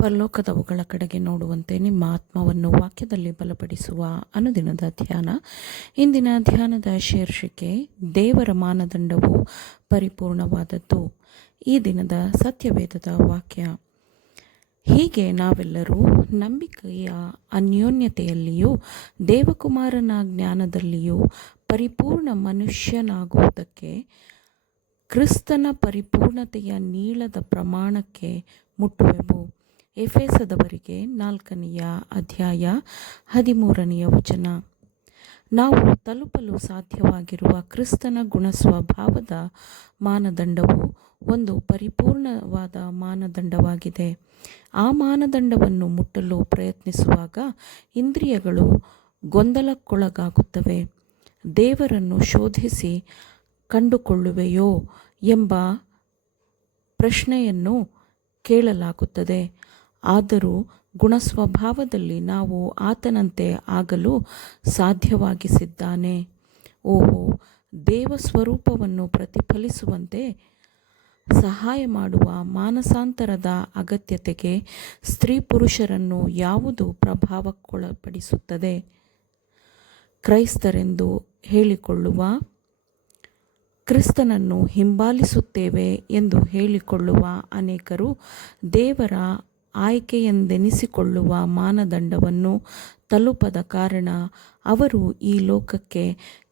ಪರಲೋಕದವುಗಳ ಕಡೆಗೆ ನೋಡುವಂತೆ ನಿಮ್ಮ ಆತ್ಮವನ್ನು ವಾಕ್ಯದಲ್ಲಿ ಬಲಪಡಿಸುವ ಅನುದಿನದ ಧ್ಯಾನ. ಇಂದಿನ ಧ್ಯಾನದ ಶೀರ್ಷಿಕೆ ದೇವರ ಮಾನದಂಡವು ಪರಿಪೂರ್ಣವಾದದ್ದು. ಈ ದಿನದ ಸತ್ಯವೇದದ ವಾಕ್ಯ: ಹೀಗೆ ನಾವೆಲ್ಲರೂ ನಂಬಿಕೆಯ ಅನ್ಯೋನ್ಯತೆಯಲ್ಲಿಯೂ ದೇವಕುಮಾರನ ಜ್ಞಾನದಲ್ಲಿಯೂ ಪರಿಪೂರ್ಣ ಮನುಷ್ಯನಾಗುವುದಕ್ಕೆ ಕ್ರಿಸ್ತನ ಪರಿಪೂರ್ಣತೆಯ ನೀಳದ ಪ್ರಮಾಣಕ್ಕೆ ಮುಟ್ಟುವೆವು. ಎಫೆಸದವರಿಗೆ 4ನೇ ಅಧ್ಯಾಯ 13ನೇ ವಚನ. ನಾವು ತಲುಪಲು ಸಾಧ್ಯವಾಗಿರುವ ಕ್ರಿಸ್ತನ ಗುಣಸ್ವಭಾವದ ಮಾನದಂಡವು ಒಂದು ಪರಿಪೂರ್ಣವಾದ ಮಾನದಂಡವಾಗಿದೆ. ಆ ಮಾನದಂಡವನ್ನು ಮುಟ್ಟಲು ಪ್ರಯತ್ನಿಸುವಾಗ ಇಂದ್ರಿಯಗಳು ಗೊಂದಲಕ್ಕೊಳಗಾಗುತ್ತವೆ. ದೇವರನ್ನು ಶೋಧಿಸಿ ಕಂಡುಕೊಳ್ಳುವೆಯೋ ಎಂಬ ಪ್ರಶ್ನೆಯನ್ನು ಕೇಳಲಾಗುತ್ತದೆ. ಆದರೂ ಗುಣಸ್ವಭಾವದಲ್ಲಿ ನಾವು ಆತನಂತೆ ಆಗಲು ಸಾಧ್ಯವಾಗಿಸಿದ್ದಾನೆ. ಓಹೋ, ದೇವಸ್ವರೂಪವನ್ನು ಪ್ರತಿಫಲಿಸುವಂತೆ ಸಹಾಯ ಮಾಡುವ ಮಾನಸಾಂತರದ ಅಗತ್ಯತೆಗೆ ಸ್ತ್ರೀ ಪುರುಷರನ್ನು ಯಾವುದು ಪ್ರಭಾವಕ್ಕೊಳಪಡಿಸುತ್ತದೆ? ಕ್ರೈಸ್ತರೆಂದು ಹೇಳಿಕೊಳ್ಳುವ, ಕ್ರಿಸ್ತನನ್ನು ಹಿಂಬಾಲಿಸುತ್ತೇವೆ ಎಂದು ಹೇಳಿಕೊಳ್ಳುವ ಅನೇಕರು ದೇವರ ಆಯ್ಕೆಯೆಂದೆನಿಸಿಕೊಳ್ಳುವ ಮಾನದಂಡವನ್ನು ತಲುಪದ ಕಾರಣ ಅವರು ಈ ಲೋಕಕ್ಕೆ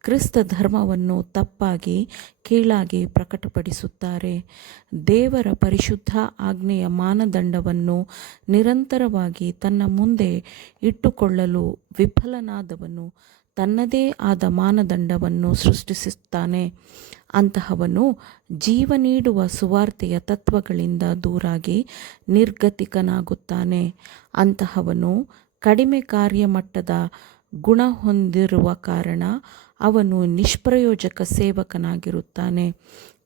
ಕ್ರಿಸ್ತ ಧರ್ಮವನ್ನು ತಪ್ಪಾಗಿ ಕೀಳಾಗಿ ಪ್ರಕಟಪಡಿಸುತ್ತಾರೆ. ದೇವರ ಪರಿಶುದ್ಧ ಆಜ್ಞೆಯ ಮಾನದಂಡವನ್ನು ನಿರಂತರವಾಗಿ ತನ್ನ ಮುಂದೆ ಇಟ್ಟುಕೊಳ್ಳಲು ವಿಫಲನಾದವನು ತನ್ನದೇ ಆದ ಮಾನದಂಡವನ್ನು ಸೃಷ್ಟಿಸುತ್ತಾನೆ. ಅಂತಹವನು ಜೀವ ನೀಡುವ ಸುವಾರ್ತೆಯ ತತ್ವಗಳಿಂದ ದೂರಾಗಿ ನಿರ್ಗತಿಕನಾಗುತ್ತಾನೆ. ಅಂತಹವನು ಕಡಿಮೆ ಕಾರ್ಯಮಟ್ಟದ ಗುಣ ಹೊಂದಿರುವ ಕಾರಣ ಅವನು ನಿಷ್ಪ್ರಯೋಜಕ ಸೇವಕನಾಗಿರುತ್ತಾನೆ.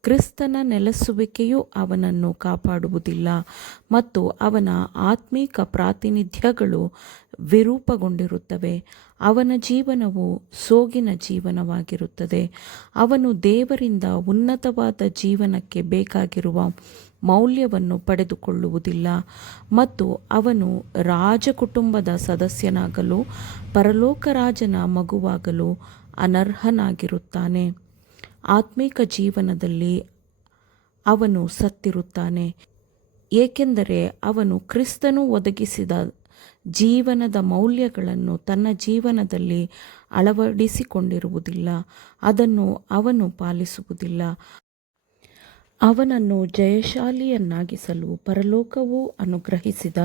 ಕ್ರಿಸ್ತನ ನೆಲೆಸುವಿಕೆಯು ಅವನನ್ನು ಕಾಪಾಡುವುದಿಲ್ಲ ಮತ್ತು ಅವನ ಆತ್ಮೀಕ ಪ್ರಾತಿನಿಧ್ಯಗಳು ವಿರೂಪಗೊಂಡಿರುತ್ತವೆ. ಅವನ ಜೀವನವು ಸೋಗಿನ ಜೀವನವಾಗಿರುತ್ತದೆ. ಅವನು ದೇವರಿಂದ ಉನ್ನತವಾದ ಜೀವನಕ್ಕೆ ಬೇಕಾಗಿರುವ ಮೌಲ್ಯವನ್ನು ಪಡೆದುಕೊಳ್ಳುವುದಿಲ್ಲ ಮತ್ತು ಅವನು ರಾಜಕುಟುಂಬದ ಸದಸ್ಯನಾಗಲು, ಪರಲೋಕ ರಾಜನ ಮಗುವಾಗಲು ಅನರ್ಹನಾಗಿರುತ್ತಾನೆ. ಆತ್ಮಿಕ ಜೀವನದಲ್ಲಿ ಅವನು ಸತ್ತಿರುತ್ತಾನೆ, ಏಕೆಂದರೆ ಅವನು ಕ್ರಿಸ್ತನು ಒದಗಿಸಿದ ಜೀವನದ ಮೌಲ್ಯಗಳನ್ನು ತನ್ನ ಜೀವನದಲ್ಲಿ ಅಳವಡಿಸಿಕೊಂಡಿರುವುದಿಲ್ಲ. ಅದನ್ನು ಅವನು ಪಾಲಿಸುವುದಿಲ್ಲ. ಅವನನ್ನು ಜಯಶಾಲಿಯನ್ನಾಗಿಸಲು ಪರಲೋಕವು ಅನುಗ್ರಹಿಸಿದ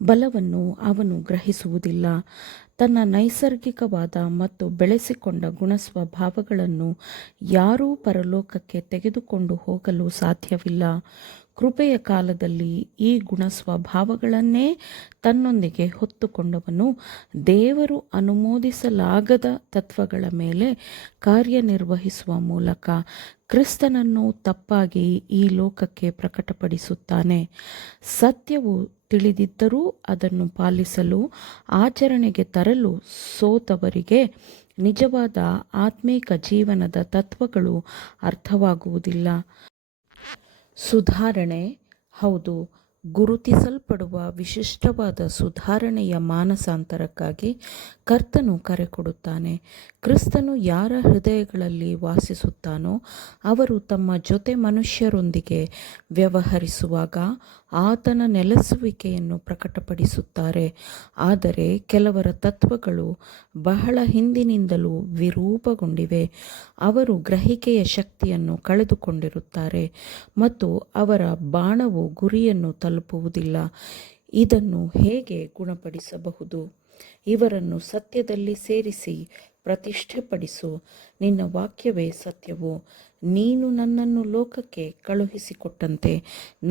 ಬಲವನ್ನು ಅವನು ಗ್ರಹಿಸುವುದಿಲ್ಲ. ತನ್ನ ನೈಸರ್ಗಿಕವಾದ ಮತ್ತು ಬೆಳೆಸಿಕೊಂಡ ಗುಣಸ್ವಭಾವಗಳನ್ನು ಯಾರೂ ಪರಲೋಕಕ್ಕೆ ತೆಗೆದುಕೊಂಡು ಹೋಗಲು ಸಾಧ್ಯವಿಲ್ಲ. ಕೃಪೆಯ ಕಾಲದಲ್ಲಿ ಈ ಗುಣಸ್ವಭಾವಗಳನ್ನೇ ತನ್ನೊಂದಿಗೆ ಹೊತ್ತುಕೊಂಡವನು ದೇವರು ಅನುಮೋದಿಸಲಾಗದ ತತ್ವಗಳ ಮೇಲೆ ಕಾರ್ಯನಿರ್ವಹಿಸುವ ಮೂಲಕ ಕ್ರಿಸ್ತನನ್ನು ತಪ್ಪಾಗಿ ಈ ಲೋಕಕ್ಕೆ ಪ್ರಕಟಪಡಿಸುತ್ತಾನೆ. ಸತ್ಯವು ತಿಳಿದಿದ್ದರೂ ಅದನ್ನು ಪಾಲಿಸಲು, ಆಚರಣೆಗೆ ತರಲು ಸೋತವರಿಗೆ ನಿಜವಾದ ಆತ್ಮೀಕ ಜೀವನದ ತತ್ವಗಳು ಅರ್ಥವಾಗುವುದಿಲ್ಲ. ಸುಧಾರಣೆ, ಹೌದು, ಗುರುತಿಸಲ್ಪಡುವ ವಿಶಿಷ್ಟವಾದ ಸುಧಾರಣೆಯ ಮಾನಸಾಂತರಕ್ಕಾಗಿ ಕರ್ತನು ಕರೆ ಕೊಡುತ್ತಾನೆ. ಕ್ರಿಸ್ತನು ಯಾರ ಹೃದಯಗಳಲ್ಲಿ ವಾಸಿಸುತ್ತಾನೋ ಅವರು ತಮ್ಮ ಜೊತೆ ಮನುಷ್ಯರೊಂದಿಗೆ ವ್ಯವಹರಿಸುವಾಗ ಆತನ ನೆಲೆಸುವಿಕೆಯನ್ನು ಪ್ರಕಟಪಡಿಸುತ್ತಾರೆ. ಆದರೆ ಕೆಲವರ ತತ್ವಗಳು ಬಹಳ ಹಿಂದಿನಿಂದಲೂ ವಿರೂಪಗೊಂಡಿವೆ. ಅವರು ಗ್ರಹಿಕೆಯ ಶಕ್ತಿಯನ್ನು ಕಳೆದುಕೊಂಡಿರುತ್ತಾರೆ ಮತ್ತು ಅವರ ಬಾಣವು ಗುರಿಯನ್ನು ತಲುಪುವುದಿಲ್ಲ. ಇದನ್ನು ಹೇಗೆ ಗುಣಪಡಿಸಬಹುದು? ಇವರನ್ನು ಸತ್ಯದಲ್ಲಿ ಸೇರಿಸಿ ಪ್ರತಿಷ್ಠೆಪಡಿಸು. ನಿನ್ನ ವಾಕ್ಯವೇ ಸತ್ಯವು. ನೀನು ನನ್ನನ್ನು ಲೋಕಕ್ಕೆ ಕಳುಹಿಸಿಕೊಟ್ಟಂತೆ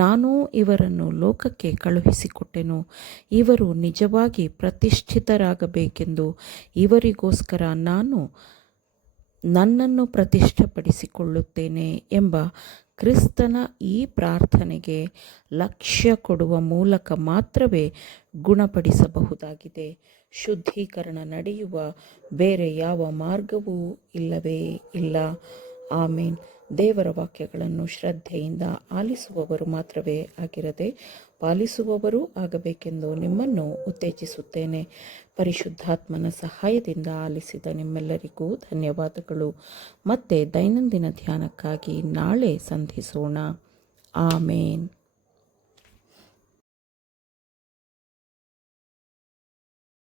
ನಾನೂ ಇವರನ್ನು ಲೋಕಕ್ಕೆ ಕಳುಹಿಸಿಕೊಟ್ಟೆನು. ಇವರು ನಿಜವಾಗಿ ಪ್ರತಿಷ್ಠಿತರಾಗಬೇಕೆಂದು ಇವರಿಗೋಸ್ಕರ ನಾನು ನನ್ನನ್ನು ಪ್ರತಿಷ್ಠೆಪಡಿಸಿಕೊಳ್ಳುತ್ತೇನೆ ಎಂಬ ಕ್ರಿಸ್ತನ ಈ ಪ್ರಾರ್ಥನೆಗೆ ಲಕ್ಷ್ಯ ಕೊಡುವ ಮೂಲಕ ಮಾತ್ರವೇ ಗುಣಪಡಿಸಬಹುದಾಗಿದೆ. ಶುದ್ಧೀಕರಣ ನಡೆಯುವ ಬೇರೆ ಯಾವ ಮಾರ್ಗವೂ ಇಲ್ಲವೇ ಇಲ್ಲ. ಆಮೇನ್. ದೇವರ ವಾಕ್ಯಗಳನ್ನು ಶ್ರದ್ಧೆಯಿಂದ ಆಲಿಸುವವರು ಮಾತ್ರವೇ ಆಗಿರದೆ ಪಾಲಿಸುವವರೂ ಆಗಬೇಕೆಂದು ನಿಮ್ಮನ್ನು ಉತ್ತೇಜಿಸುತ್ತೇನೆ. ಪರಿಶುದ್ಧಾತ್ಮನ ಸಹಾಯದಿಂದ ಆಲಿಸಿದ ನಿಮ್ಮೆಲ್ಲರಿಗೂ ಧನ್ಯವಾದಗಳು. ಮತ್ತೆ ದೈನಂದಿನ ಧ್ಯಾನಕ್ಕಾಗಿ ನಾಳೆ ಸಂಧಿಸೋಣ. ಆಮೇನ್.